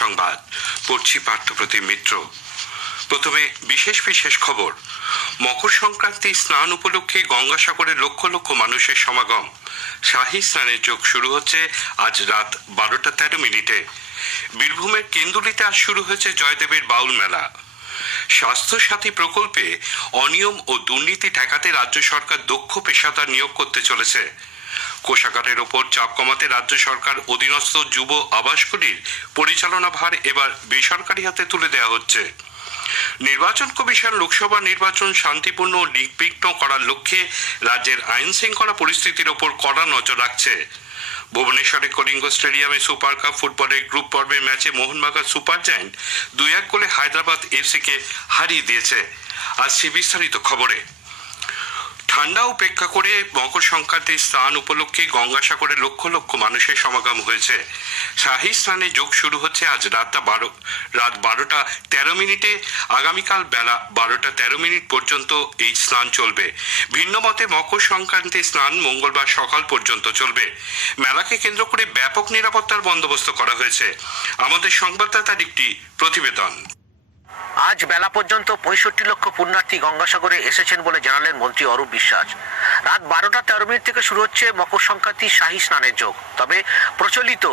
সংবাদ, পড়ছি পার্থপ্রতিম মিত্র। প্রথমে বিশেষ বিশেষ খবর। মকর সংক্রান্তি স্নান উপলক্ষে গঙ্গাসাগরে লক্ষ লক্ষ মানুষের সমাগম। শাহী স্নানের যোগ শুরু হচ্ছে আজ রাত বারোটা তেরো মিনিটে। বীরভূমের কেন্দুলিতে আজ শুরু হয়েছে জয়দেবের বাউল মেলা। স্বাস্থ্য সাথী প্রকল্পে অনিয়ম ও দুর্নীতি ঠেকাতে রাজ্য সরকার দক্ষ পেশাদার নিয়োগ করতে চলেছে। কোষাগারের ওপর চাপ কমাতে রাজ্য সরকার অধীনস্থ যুব আবাসগুলির পরিচালনা ভার এবার বেসরকারি হাতে তুলে দেওয়া হচ্ছে। নির্বাচন কমিশন লোকসভা নির্বাচন শান্তিপূর্ণ নির্বিঘ্ন করার লক্ষ্যে রাজ্যের আইন শৃঙ্খলা পরিস্থিতির ওপর কড়া নজর রাখছে। ভুবনেশ্বরে কলিঙ্গ স্টেডিয়ামে সুপার কাপ ফুটবলের গ্রুপ পর্বের ম্যাচে মোহনবাগান সুপার জায়ান্ট দুই এক গোলে হায়দ্রাবাদ এফসিকে হারিয়ে দিয়েছে। আর সে বিস্তারিত খবরে। ঠান্ডা উপেক্ষা করে মকর সংক্রান্তির স্নান উপলক্ষে গঙ্গাসাগরে লক্ষ লক্ষ মানুষের সমাগম হয়েছে। শাহী স্নানে যোগ শুরু হচ্ছে আজ রাতটা বারো রাত বারোটা তেরো মিনিটে। আগামীকাল বেলা বারোটা তেরো মিনিট পর্যন্ত এই স্নান চলবে। ভিন্ন মতে মকর সংক্রান্তি স্নান মঙ্গলবার সকাল পর্যন্ত চলবে। মেলাকে কেন্দ্র করে ব্যাপক নিরাপত্তার বন্দোবস্ত করা হয়েছে। আমাদের সংবাদদাতার একটি প্রতিবেদন। আজ বেলা পর্যন্ত পঁয়ষট্টি লক্ষ পুণ্যার্থী গঙ্গাসাগরে এসেছেন বলে জানালেন মন্ত্রী অরূপ বিশ্বাস। রাত বারোটা তেরো মিনিট থেকে শুরু হচ্ছে মকর সংক্রান্তি শাহী স্নানের যোগ। তবে প্রচলিত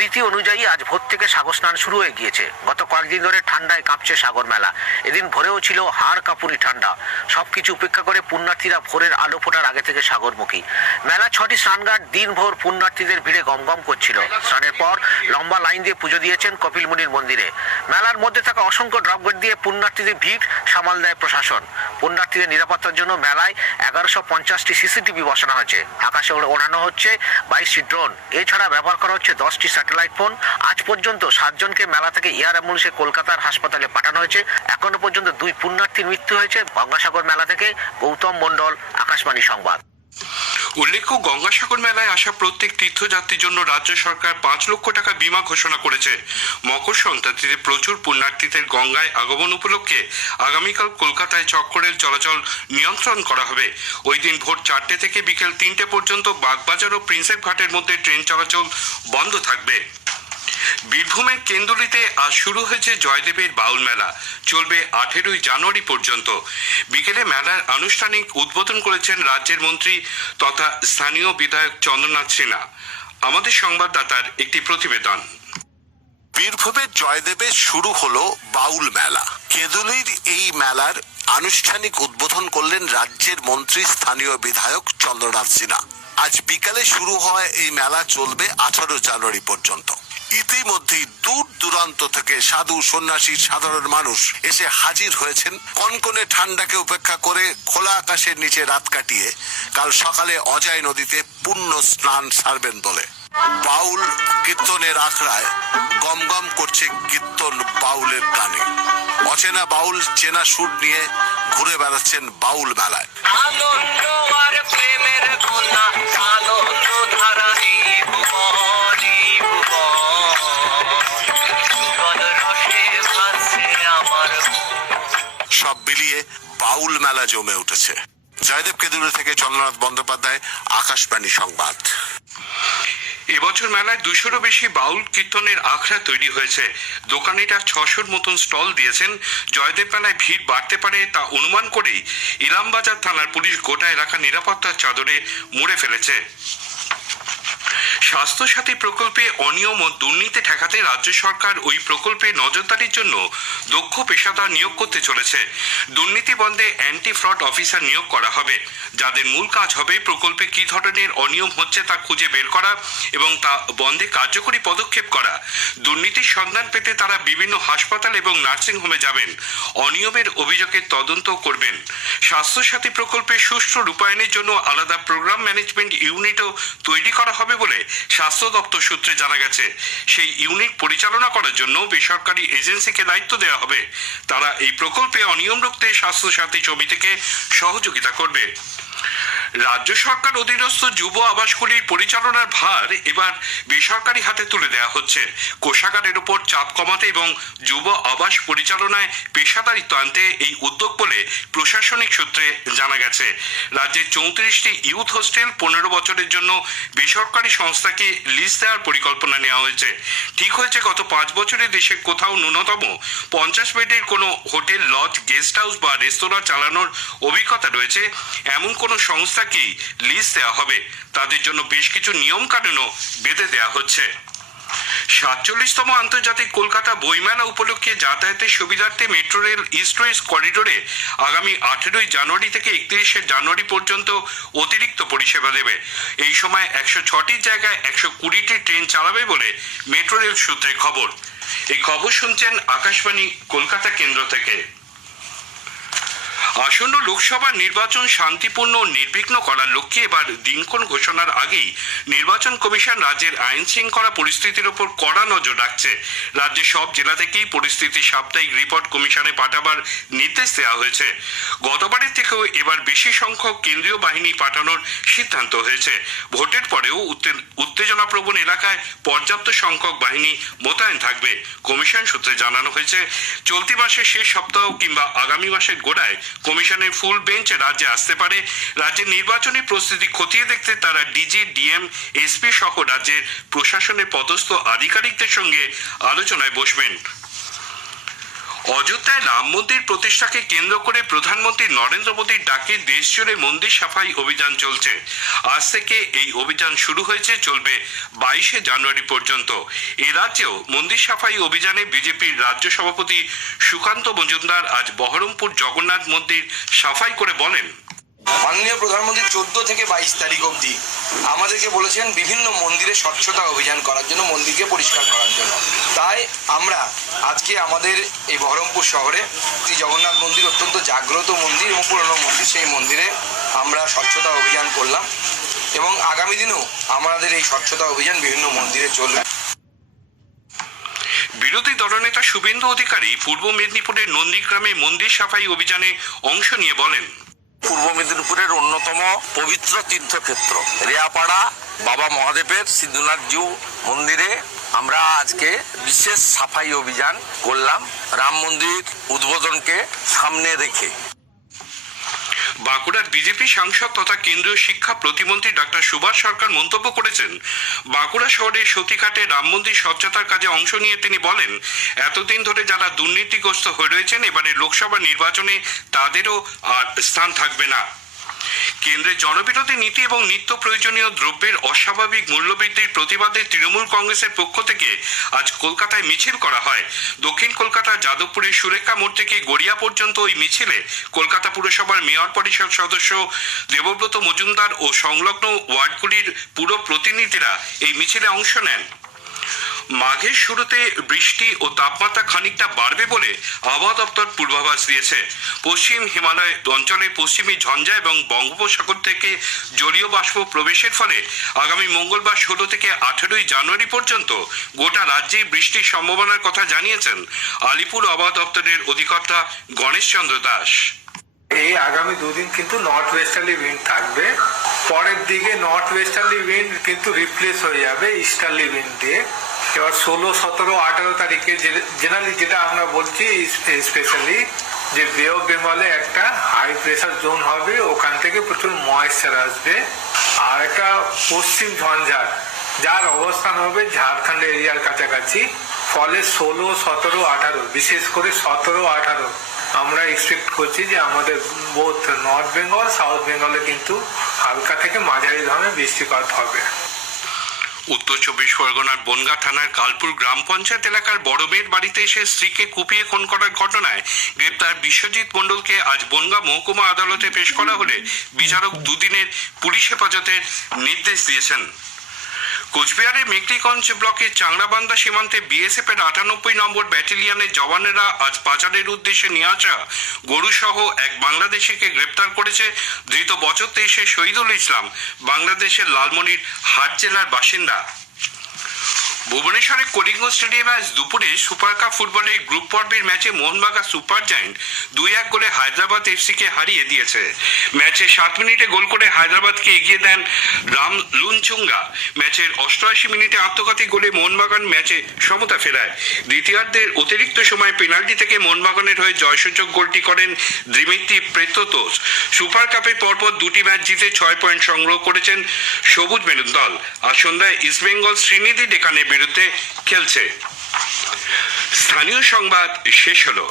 রীতি অনুযায়ী আজ ভোর থেকে সাগর স্নান শুরু হয়ে গিয়েছে। গত কয়েকদিন ধরে ঠান্ডায় কাঁপছে সাগর মেলা। এদিন ভোরেও ছিল হাড় কাঁপুনি ঠান্ডা। সবকিছু উপেক্ষা করে পুণ্যার্থীরা ভোরের আলো ফোটার আগে থেকে সাগরমুখী। মেলা ছটি স্নানঘাট দিনভর পুণ্যার্থীদের ভিড়ে গমগম করছিল। স্নানের পর লম্বা লাইন দিয়ে পুজো দিয়েছেন কপিল মুনির মন্দিরে। মেলার মধ্যে থাকা অসংখ্য ড্রপগেট দিয়ে পুণ্যার্থীদের ভিড় সামাল দেয় প্রশাসন। পুণ্যার্থীদের নিরাপত্তার জন্য মেলায় এগারোশো পঞ্চাশটি সিসিটিভি বসানো হয়েছে। আকাশে ওড়ানো হচ্ছে বাইশটি ড্রোন। এছাড়া ব্যবহার করা হচ্ছে দশটি স্যাটেলাইট ফোন। আজ পর্যন্ত সাতজনকে মেলা থেকে এয়ার অ্যাম্বুলেন্সে কলকাতার হাসপাতালে পাঠানো হয়েছে। এখনও পর্যন্ত দুই পুণ্যার্থীর মৃত্যু হয়েছে গঙ্গাসাগর মেলা থেকে। গৌতম মণ্ডল, আকাশবাণী সংবাদ। উল্লেখ্য, গঙ্গাসাগর মেলায় আসা প্রত্যেক তীর্থযাত্রীর জন্য রাজ্য সরকার পাঁচ লক্ষ টাকা বিমা ঘোষণা করেছে। মকর সংক্রান্তিতে প্রচুর পুণ্যার্থীদের গঙ্গায় আগমন উপলক্ষে আগামীকাল কলকাতায় চক্করের চলাচল নিয়ন্ত্রণ করা হবে। ওই দিন ভোর চারটে থেকে বিকেল তিনটে পর্যন্ত বাগবাজার ও প্রিন্সেপ ঘাটের মধ্যে ট্রেন চলাচল বন্ধ থাকবে। বীরভূমের কেন্দুলিতে আজ শুরু হয়েছে জয়দেবের বাউল মেলা। চলবে আঠেরোই জানুয়ারি পর্যন্ত। বিকেলে মেলার আনুষ্ঠানিক উদ্বোধন করেছেন রাজ্যের মন্ত্রী তথা স্থানীয় বিধায়ক চন্দ্রনাথ সিনহা। আমাদের সংবাদদাতার একটি প্রতিবেদন। বীরভূমের জয়দেবে শুরু হলো বাউল মেলা। কেঁদুলির এই মেলার আনুষ্ঠানিক উদ্বোধন করলেন রাজ্যের মন্ত্রী স্থানীয় বিধায়ক চন্দ্রনাথ সিনহা। আজ বিকালে শুরু হয় এই মেলা, চলবে আঠারো জানুয়ারি পর্যন্ত। ইতিমধ্যেই দূর দূরান্ত থেকে সাধু সন্ন্যাসী সাধারণ মানুষ এসে হাজির হয়েছেন। কনকনে ঠান্ডাকে উপেক্ষা করে খোলা আকাশের নিচে রাত কাটিয়ে কাল সকালে অজয় নদীতে পুণ্য স্নান সারবেন বলে। বাউল কীর্তনের আখড়ায় গমগম করছে কীর্তন বাউলের গানে অচেনা বাউল চেনা সুর নিয়ে ঘুরে বেড়াচ্ছেন বাউল মেলায়। আনন্দ আর প্রেমের বাউল মেলা জমে উঠেছে। জয়দেব কেদুরে থেকে চন্দ্রনাথ বন্দ্যোপাধ্যায়, আকাশবাণী সংবাদ। এবছর মেলায় দুশোরও বেশি বাউল কীর্তনের আখড়া তৈরি হয়েছে। দোকানিরা ছশোর মতন স্টল দিয়েছেন। জয়দেব মেলায় ভিড় বাড়তে পারে তা অনুমান করেই ইলামবাজার থানার পুলিশ গোটা এলাকা নিরাপত্তার চাদরে মুড়ে ফেলেছে। স্বাস্থ্যসাথী প্রকল্পে অনিয়ম ও দুর্নীতি ঠেকাতে রাজ্য সরকার ওই প্রকল্পে নজরদারির জন্য দক্ষ পেশাদার নিয়োগ করতে চলেছে। দুর্নীতি বন্ধে অ্যান্টি ফ্রড অফিসার নিয়োগ করা হবে। যাদের মূল কাজ হবে প্রকল্পে কী ধরনের অনিয়ম হচ্ছে তা খুঁজে বের করা এবং তা বন্ধে কার্যকরী পদক্ষেপ করা। দুর্নীতির সন্ধান পেতে তারা বিভিন্ন হাসপাতাল এবং নার্সিং হোমে যাবেন। অনিয়মের অভিযোগের তদন্ত করবেন। স্বাস্থ্যসাথী প্রকল্পে সুষ্ঠু রূপায়ণের জন্য আলাদা প্রোগ্রাম ম্যানেজমেন্ট ইউনিটও তৈরি করা হবে বলে স্বাস্থ্য দপ্তর সূত্রে জানা গেছে, সেই ইউনিট পরিচালনা করার জন্য বেসরকারি এজেন্সিকে দায়িত্ব দেওয়া হবে। তারা এই প্রকল্পে অনিয়ম রুখতে স্বাস্থ্যসাথী ছবি থেকে সহযোগিতা করবে। রাজ্য সরকার অধীনস্থ যুব আবাসগুলির পরিচালনার ভার এবার বেসরকারি হাতে তুলে দেওয়া হচ্ছে। কোষাগারের উপর চাপ কমাতে এবং যুব আবাস পরিচালনায় পেশাদারিত্ব আনতে এই উদ্যোগ বলে প্রশাসনিক সূত্রে জানা গেছে। রাজ্যের চৌত্রিশটি ইউথ হোস্টেল পনেরো বছরের জন্য বেসরকারি সংস্থাকে লিজ দেওয়ার পরিকল্পনা নেওয়া হয়েছে। ঠিক হয়েছে, গত পাঁচ বছরে দেশে কোথাও ন্যূনতম পঞ্চাশ বেডের কোনো হোটেল, লজ, গেস্ট হাউস বা রেস্তোরাঁ চালানোর অভিজ্ঞতা রয়েছে। এমন কোনো সংস্থাকেই লিজ দেওয়া হবে। তাদের জন্য বেশ কিছু নিয়ম কানুনও বেঁধে দেওয়া হচ্ছে। সাতচল্লিশতম আন্তর্জাতিক কলকাতা বইমেলা উপলক্ষে যাতায়াতের সুবিধার্থে মেট্রো রেল ইস্ট ওয়েস্ট করিডোরে আগামী আঠেরোই জানুয়ারি থেকে একত্রিশে জানুয়ারি পর্যন্ত অতিরিক্ত পরিষেবা দেবে। এই সময় একশো ছটির জায়গায় একশো কুড়িটি ট্রেন চালাবে বলে মেট্রো রেল সূত্রে খবর। এই খবর শুনছেন আকাশবাণী কলকাতা কেন্দ্র থেকে। আসন্ন লোকসভা নির্বাচন শান্তিপূর্ণ ও নির্বিঘ্ন করার লক্ষ্যে এবার দিনক্ষণ ঘোষণার আগেই নির্বাচন কমিশন রাজ্যের আইন শৃঙ্খলা পরিস্থিতির ওপর কড়া নজর রাখছে। রাজ্যের সব জেলা থেকেই পরিস্থিতি সাপ্তাহিক রিপোর্ট কমিশনে পাঠাবার নির্দেশ দেওয়া হয়েছে। গতবারের থেকেও এবার বেশি সংখ্যক কেন্দ্রীয় বাহিনী পাঠানোর সিদ্ধান্ত হয়েছে। ভোটের পরেও উত্তে- উত্তেজনাপ্রবণ এলাকায় পর্যাপ্ত সংখ্যক বাহিনী মোতায়েন থাকবে। কমিশন সূত্রে জানানো হয়েছে, চলতি মাসের শেষ সপ্তাহ কিংবা আগামী মাসের গোড়ায় কমিশনের ফুল বেঞ্চ রাজ্যে আসতে পারে। রাজ্যের নির্বাচনী প্রস্তুতি খতিয়ে দেখতে তারা ডিজি, ডিএম, এসপি সহ রাজ্যের প্রশাসনের পদস্থ আধিকারিকদের সঙ্গে আলোচনায় বসবেন। অযোধ্যায় রাম মন্দির প্রতিষ্ঠাকে কেন্দ্র করে প্রধানমন্ত্রী নরেন্দ্র মোদীর ডাকে দেশজুড়ে মন্দির সাফাই অভিযান চলছে। আজ থেকে এই অভিযান শুরু হয়েছে, চলবে বাইশে জানুয়ারি পর্যন্ত। এ রাজ্যেও মন্দির সাফাই অভিযানে বিজেপির রাজ্য সভাপতি সুকান্ত মজুমদার আজ বহরমপুর জগন্নাথ মন্দির সাফাই করে বলেন মাননীয় প্রধানমন্ত্রী চোদ্দ থেকে বাইশ তারিখ অবধি আমাদেরকে বলেছেন বিভিন্ন মন্দিরে স্বচ্ছতা অভিযান করার জন্য, মন্দিরকে পরিষ্কার করার জন্য। তাই আমরা আজকে আমাদের এই বহরমপুর শহরে শ্রী জগন্নাথ মন্দির অত্যন্ত জাগ্রত মন্দির এবং পুরনো মন্দির, সেই মন্দিরে আমরা স্বচ্ছতা অভিযান করলাম এবং আগামী দিনেও আমাদের এই স্বচ্ছতা অভিযান বিভিন্ন মন্দিরে চলবে। বিরোধী দলনেতা শুভেন্দু অধিকারী পূর্ব মেদিনীপুরের নন্দীগ্রামে মন্দির সাফাই অভিযানে অংশ নিয়ে বলেন পূর্ব মেদিনীপুরের অন্যতম পবিত্র তীর্থক্ষেত্র। রেয়াপাড়া, বাবা মহাদেবের সিদ্ধনাথ জিউ মন্দিরে আমরা আজকে বিশেষ সাফাই অভিযান করলাম। রাম মন্দির উদ্বোধনকে সামনে রেখে। বাঁকুড়ার বিজেপি সাংসদ তথা কেন্দ্রীয় শিক্ষা প্রতিমন্ত্রী ডাক্তার সুভাষ সরকার মন্তব্য করেছেন, বাঁকুড়া শহরের সতীঘাটে রাম মন্দির স্বচ্ছতার কাজে অংশ নিয়ে তিনি বলেন, এতদিন ধরে যারা দুর্নীতিগ্রস্ত হয়ে রয়েছেন এবারে লোকসভা নির্বাচনে তাদেরও আর স্থান থাকবে না। কেন্দ্রের জনবিরোধী নীতি এবং নিত্য প্রয়োজনীয় দ্রব্যের অস্বাভাবিক মূল্যবৃদ্ধির প্রতিবাদে তৃণমূল কংগ্রেসের পক্ষ থেকে আজ কলকাতায় মিছিল করা হয়। দক্ষিণ কলকাতার যাদবপুরের সুরেখা মোড় থেকে গড়িয়া পর্যন্ত ওই মিছিলে কলকাতা পুরসভার মেয়র পরিষদ সদস্য দেবব্রত মজুমদার ও সংলগ্ন ওয়ার্ডগুলির পুরো প্রতিনিধিরা এই মিছিলে অংশ নেন। মাঘের শুরুতে বৃষ্টি ও তাপমাত্রা খানিকটা বাড়বে বলে আবহাওয়া দপ্তর পূর্বাভাস দিয়েছে। পশ্চিম হিমালয় অঞ্চলে পশ্চিমী ঝঞ্ঝা এবং বঙ্গোপসাগর থেকে জলীয় বাষ্প প্রবেশের ফলে আগামী মঙ্গলবার ষোলো থেকে আঠেরোই জানুয়ারি পর্যন্ত গোটা রাজ্যেই বৃষ্টির সম্ভাবনার কথা জানিয়েছেন আলিপুর আবহাওয়া দপ্তরের অধিকর্তা গণেশচন্দ্র দাস। এই আগামী দুদিন কিন্তু নর্থ ওয়েস্টার্লি উইন্ড থাকবে। পরের দিকে নর্থ ওয়েস্টার্লি উইন্ড কিন্তু রিপ্লেস হয়ে যাবে ইস্টার্লি উইন্ড দিয়ে। এবার ষোলো, সতেরো, আঠারো তারিখে জেনারেলি যেটা আমরা বলছি স্পেশালি যে বে অফ বেঙ্গলে একটা হাই প্রেসার জোন হবে, ওখান থেকে প্রচুর ময়েশ্চার আসবে, আর একটা পশ্চিম ঝঞ্ঝার যার অবস্থান হবে ঝাড়খণ্ড এরিয়ার কাছাকাছি, ফলে ষোলো, সতেরো, আঠারো, বিশেষ করে সতেরো, আঠারো, আমরা এক্সপেক্ট করছি যে আমাদের বোথ নর্থ বেঙ্গল সাউথ বেঙ্গলে কিন্তু হালকা থেকে মাঝারি ধরনের বৃষ্টিপাত হবে। উত্তর চব্বিশ পরগনার বনগা থানার কালপুর গ্রাম পঞ্চায়েত এলাকার বড় মেয়ের বাড়িতে এসে স্ত্রীকে কুপিয়ে খুন করার ঘটনায় গ্রেপ্তার বিশ্বজিৎ মণ্ডলকে আজ বনগা মহকুমা আদালতে পেশ করা হলে বিচারক দুদিনের পুলিশ হেফাজতের নির্দেশ দিয়েছেন। কোচবিহারের মেকলিগঞ্জ ব্লকের চাংড়াবান্ধা সীমান্তে বিএসএফ এর আটানব্বই নম্বর ব্যাটালিয়নের জওয়ানেরা আজ পাচারের উদ্দেশ্যে নিয়ে আসা গরুসহ এক বাংলাদেশিকে গ্রেপ্তার করেছে ধৃত বছর তেইশে শহীদুল ইসলাম, বাংলাদেশের লালমনির হাট জেলার বাসিন্দা। ভুবনেশ্বরের কলিঙ্গ স্টেডিয়ামে আজ দুপুরে সুপার কাপ ফুটবলের গ্রুপ পর্বের ম্যাচে মোহনবাগান সুপার জায়েন্ট দুই এক গোলে হায়দ্রাবাদ এফসিকে হারিয়ে দিয়েছে। ম্যাচে সাত মিনিটে গোল করে হায়দ্রাবাদকে এগিয়ে দেন রাম লুনচুঙ্গা। ম্যাচের অষ্টআশি মিনিটে আত্মঘাতী গোলে মোহনবাগান ম্যাচে সমতা ফেরায়। দ্বিতীয়ার্ধের অতিরিক্ত সময় পেনাল্টি থেকে মোহনবাগানের হয়ে জয়সূচক গোলটি করেন দ্রিমিত্রি প্রেতোতোস সুপার কাপে পরপর দুটি ম্যাচ জিতে ছয় পয়েন্ট সংগ্রহ করেছেন সবুজ মেরুন দল। আর সন্ধ্যায় ইস্টবেঙ্গল শ্রীনিধি ডেকানের বিরুদ্ধে খেলছে। স্থানীয় সংবাদ শেষ হলো।